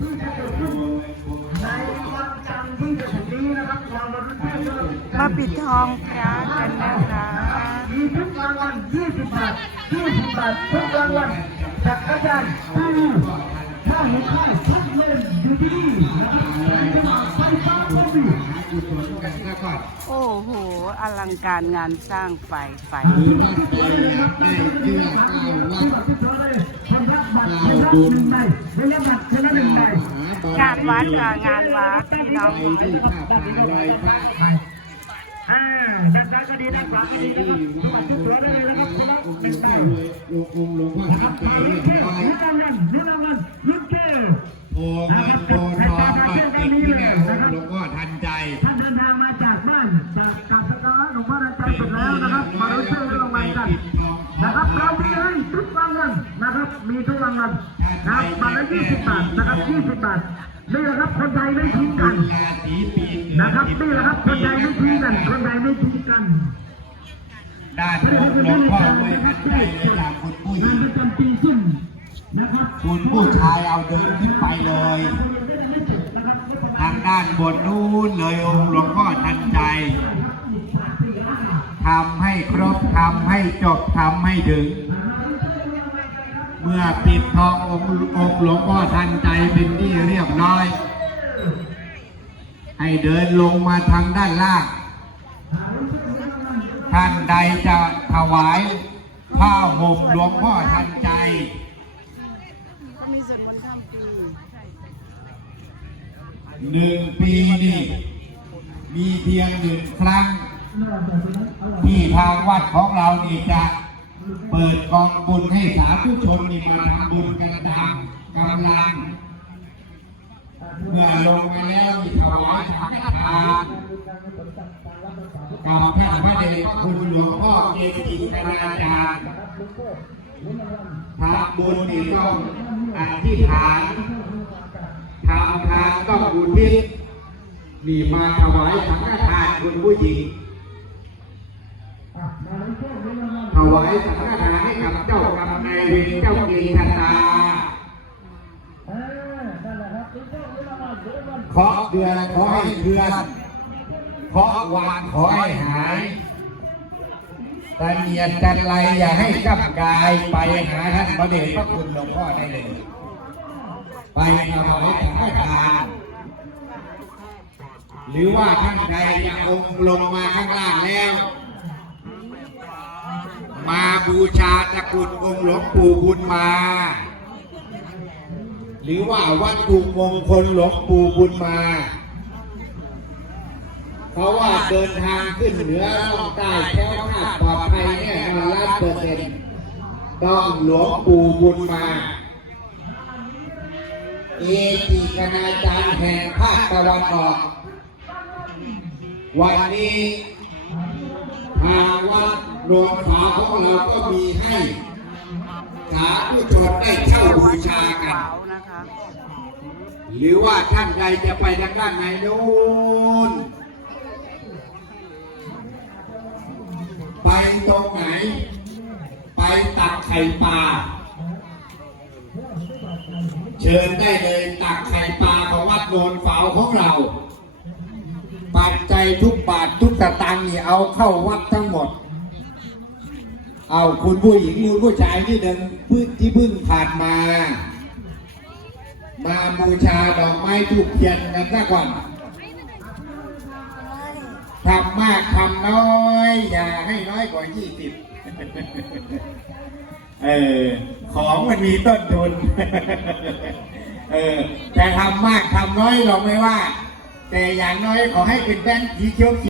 ที่จะเกิดขึ้นในวันจันทร์ที่จะถึงนี้นะครับเรามาลุ้นเพื่อนกันมาปิดทองพระกันนะคะมีทุกรางวัล20บาท20บาททุกรางวัลจากอาจารย์ปูถ้าเห็นค่ายพัดเล่นอยู่ที่นี่นะครับไฟฟ้าพอดีโอ้โห อลังการงานสร้างไฟไฟคือถ้าใครอยากได้ วัดค่ะงานวัดพี่น้องอ่าด้านซ้ายก็ดีด้านขวาก็ดีนะครับสวัสดีตัวได้เลยนะครับคนละหนึ่งใบองค์หลวงพ่อนะครับมาลุ้นเท่ร้อยลุ้นรางวัลลุ้นรางวัลลุ้นเกลโพเงินโพทองปัดติดที่แม่องค์หลวงพ่อทันใจท่านเดินทางมาจากบ้านจากกาบสักการหลวงพ่อทันใจเสร็จแล้วนะครับมาลุ้นเกลรางวัลกันนะครับเรามีให้ทุกรางวัลนะครับ มีทุกรางวัลนะครับบัตรละ20บาทนะครับ20บาทนี่แหละครับคนไทยไม่ทิ้งกันนะครับนี่แหละครับคนไทยไม่ทิ้งกัน คนไทยไม่ทิ้งกันด้านองค์หลวงพ่อด้วยทันใจจากคุณผู้หญิงนงประจำปีขึ้นนะครับคุณผู้ชายเอาเดินขึ้นไปเลยทางด้านบนนู้นเลยองค์หลวงพ่อทันใจทำให้ครบทำให้จบทำให้ถึง เมื่อปิดทององค์องหลวงพ่อทันใจเป็นที่เรียบร้อย ให้เดินลงมาทางด้านล่าง ท่านใดจะถวายผ้าห่มหลวงพ่อทันใจ หนึ่งปีนี่มีเพียงหนึ่งครั้ง ที่ทางวัดของเรานี่จะ เปิดกองบุญให้สาธุชนนี่มาทำบุญกันตามกำลัง เมื่อลงมาแล้วมีถวายสังฆทานกับพระพระเดชคุณหลวงพ่อเกจิคณาจารย์ทำบุญนี่ต้องอธิษฐานทำทานต้องอุทิศนี่มาถวายสังฆทานคุณผู้หญิง วายสังฆทานให้กับเจ้ากรรมนายเวรเจ้าเกศตาเคาะเดือนขอให้เดือนเคาะวันขอให้หายตาเนียจันไรอย่าให้กับกายไปหาท่านพระเดชพระคุณหลวงพ่อได้เลย ไปถวายสังฆทานหรือว่าท่านใดจะองลงมาข้างล่างแล้ว มาบูชาตะกุดองค์หลวงปู่บุญมา หรือว่าวัตถุมงคลหลวงปู่บุญมา เพราะว่าเดินทางขึ้นเหนือล่องใต้แค่วคลาปลอดภัยแน่นอนล้านเปอร์เซ็นต์ต้องหลวงปู่บุญมาเอติคณาจารย์แห่งภาคตะวันออก วันนี้ทางวัด โรงฝาของเราก็มีให้สาธุชนได้เช่าบูชากัน หรือว่าท่านใดจะไปทางด้านไหนนู้นไปตรงไหน ไปตักไข่ปลาเชิญได้เลยตักไข่ปลาของวัดโนนเฝาของเรา ปัจจัยทุกบาททุกสตางนี่เอาเข้าวัดทั้งหมด เอาคุณผู้หญิงคุณผู้ชายที่เดินพื้นที่พึ่งผ่านมา มาบูชาดอกไม้ทูกเทียนกันซะก่อนทำมากทำน้อย อย่าให้น้อยกว่ายี่สิบเออของมันมีต้นทุน เออแต่ทำมากทำน้อยเราไม่ว่า แต่อย่างน้อยขอให้เป็นแบงค์สีเขียว